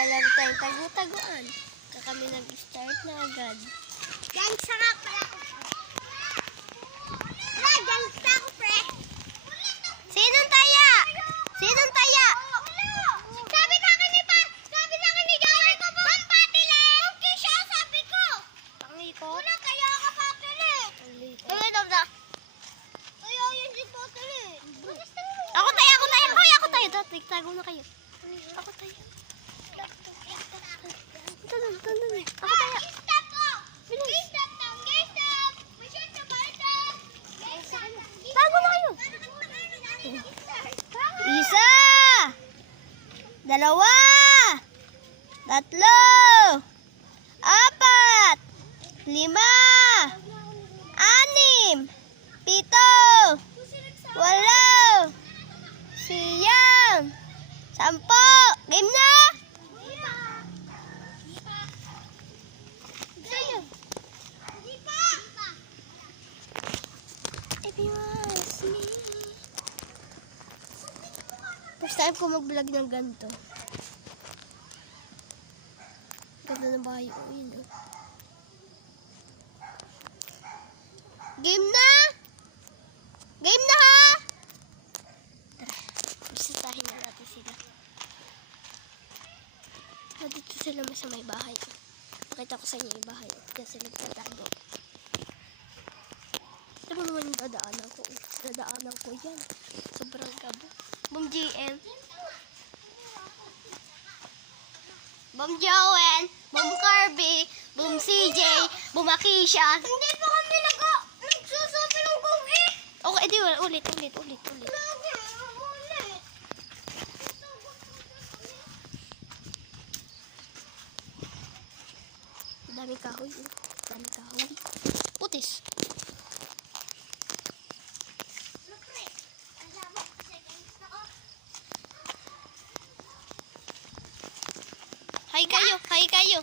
maglalaro tayong tagu-taguan. Kami nag-start na agad. Gangsta nga pala ako. Pre, gangsta ako, pre. Sinong taya? Sinong taya? Sabi sa akin ni Gawin ko po. Pampatili. Okay siya, sabi ko. Pangiko? Wala, kaya ka papili. Kaya yun si patili. Ako tayo. Hoy, ako tayo. Tago na kayo. Ako tayo. Tandun. Ako tayo. Stop ko. Stop now. Stop. Mission to Marta. Tago na kayo. Isa. Dalawa. Tatlo. Apat. Lima. Anim. Pito. Walo. Siyam. Sampo. Game na. First time ko mag-vlog ng ganito. Ganda ng bahay ko. Yun, oh. Game na! Game na, ha! Tara, bisitahin na natin sila. Dito sila sa may bahay. Pakita ko sa inyo yung bahay. Diyan sila nagtatago. Ito mo naman yung dadaanan ko. Dadaanan ko yan. Sobrang gabo. Boom GM. Boom Joel. Boom Kirby. Boom CJ. Boom Akisha. Hindi pa kami nagsusupi ng kugi. Okay, di ulit. Daming kahoy. Daming kahoy. Putis. Hi kayo.